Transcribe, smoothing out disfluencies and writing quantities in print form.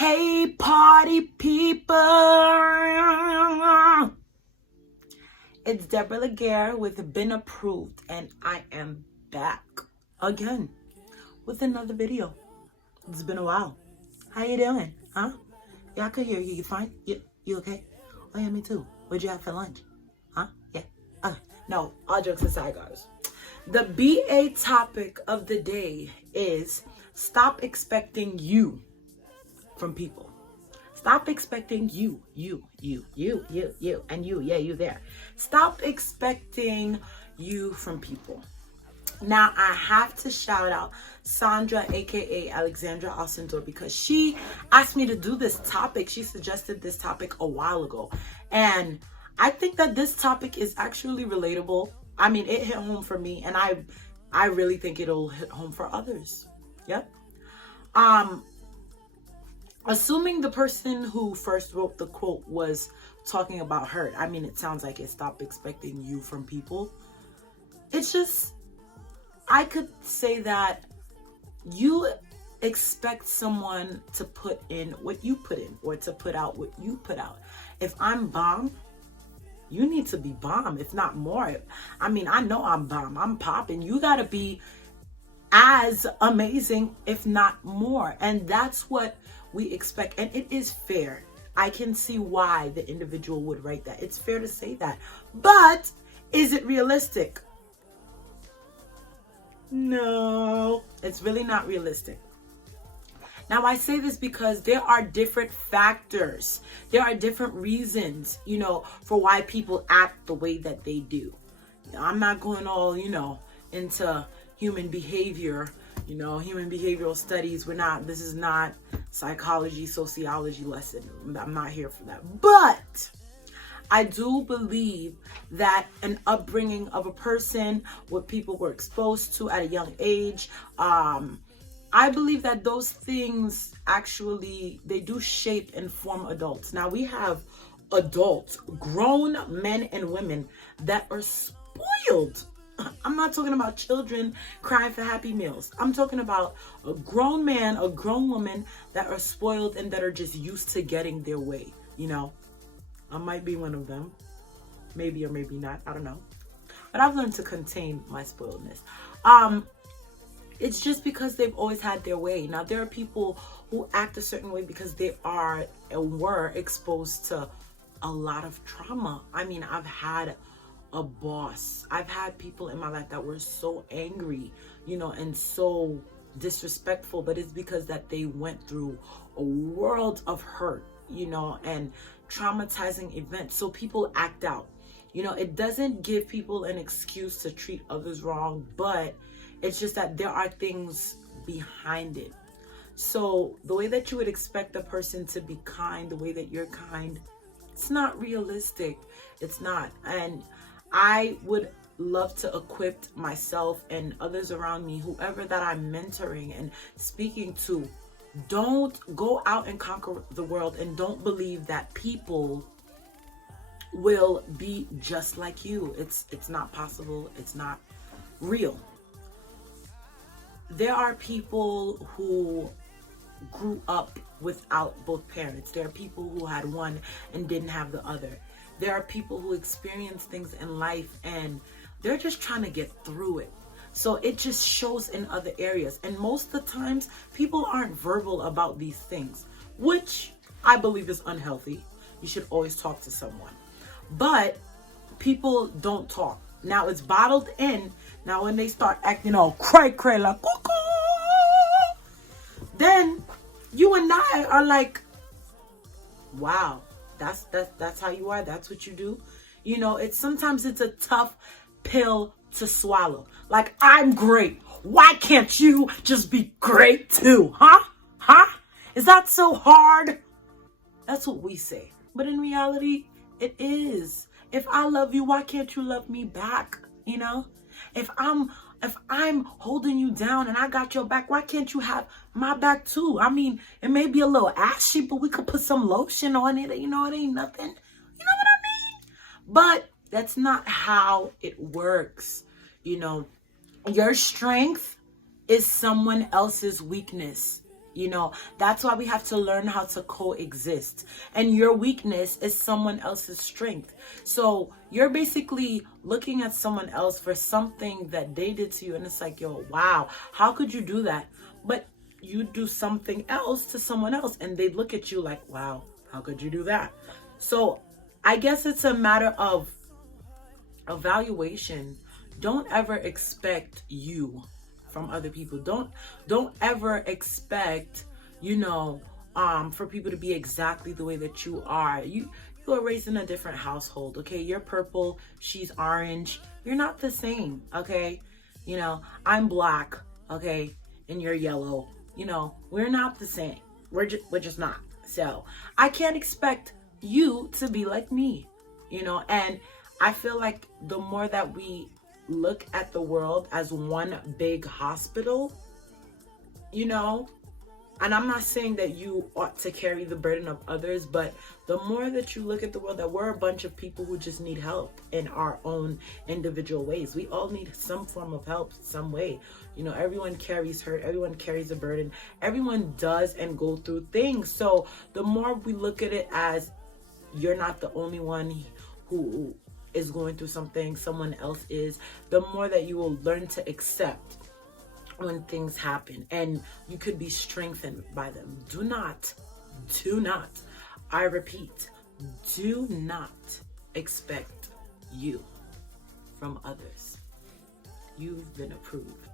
Hey, party people. It's Deborah Laguerre with Been Approved, and I am back again with another video. It's been a while. How you doing? Huh? Yeah, I could hear you. You fine? You okay? Oh, yeah, me too. What'd you have for lunch? Huh? Yeah. No, all jokes aside, guys. The BA topic of the day is stop expecting you from people. Stop expecting you, and you there. Stop expecting you from people. Now, I have to shout out Sandra, aka Alexandra Alcindor, because she asked me to do this topic. She suggested this topic a while ago. And I think that this topic is actually relatable. I mean, it hit home for me, and I really think it'll hit home for others. Yep. Assuming the person who first wrote the quote was talking about hurt. I mean, it sounds like it. Stop expecting you from people. It's just, I could say that you expect someone to put in what you put in, or to put out what you put out. If I'm bomb, you need to be bomb, if not more. I mean, I know I'm bomb. I'm popping. You gotta be as amazing, if not more. And that's what we expect. And it is fair. I can see why the individual would write that. It's fair to say that. But is it realistic? No, it's really not realistic. Now, I say this because there are different factors. There are different reasons, for why people act the way that they do. I'm not going all, into human behavior, human behavioral studies. This is not psychology, sociology lesson. I'm not here for that. But I do believe that an upbringing of a person, what people were exposed to at a young age, I believe that those things actually, they do shape and form adults. Now, we have adults, grown men and women that are spoiled. I'm not talking about children crying for Happy Meals. I'm talking about a grown man, a grown woman that are spoiled and that are just used to getting their way. I might be one of them. Maybe or maybe not. I don't know. But I've learned to contain my spoiledness. It's just because they've always had their way. Now, there are people who act a certain way because they are and were exposed to a lot of trauma. I mean, I've had a boss. I've had people in my life that were so angry, and so disrespectful, but it's because that they went through a world of hurt, and traumatizing events. So people act out. It doesn't give people an excuse to treat others wrong, but it's just that there are things behind it. So the way that you would expect a person to be kind, the way that you're kind, it's not realistic. It's not. And I would love to equip myself and others around me, whoever that I'm mentoring and speaking to. Don't go out and conquer the world, and don't believe that people will be just like you. It's not possible. It's not real. There are people who grew up without both parents. There are people who had one and didn't have the other. There are people who experience things in life and they're just trying to get through it. So it just shows in other areas. And most of the times, people aren't verbal about these things, which I believe is unhealthy. You should always talk to someone. But people don't talk. Now, it's bottled in. Now, when they start acting all cray like cuckoo, then you and I are like, wow, that's how you are. That's what you do. Sometimes it's a tough pill to swallow. Like, I'm great. Why can't you just be great too? Huh? Is that so hard? That's what we say. But in reality, it is. If I love you, why can't you love me back? If I'm holding you down and I got your back, why can't you have my back too? I mean, it may be a little ashy, but we could put some lotion on it. It ain't nothing. You know what I mean? But that's not how it works. Your strength is someone else's weakness. You know, that's why we have to learn how to coexist. And your weakness is someone else's strength. So you're basically looking at someone else for something that they did to you. And it's like, yo, wow, how could you do that? But you do something else to someone else and they look at you like, wow, how could you do that? So I guess it's a matter of evaluation. Don't ever expect you from other people. Don't ever expect, you know, for people to be exactly the way that you are. You are raised in a different household, okay? You're purple, she's orange. You're not the same, okay? You know, I'm black, okay, and you're yellow. You know, we're not the same. We're just not. So I can't expect you to be like me, you know. And I feel like the more that we look at the world as one big hospital, you know, and I'm not saying that you ought to carry the burden of others, but the more that you look at the world, that we're a bunch of people who just need help in our own individual ways. We all need some form of help some way. You know, everyone carries hurt, everyone carries a burden, everyone does and go through things. So the more we look at it as you're not the only one who is going through something, someone else is, the more that you will learn to accept when things happen and you could be strengthened by them. Do not, I repeat, do not expect you from others. You've been approved.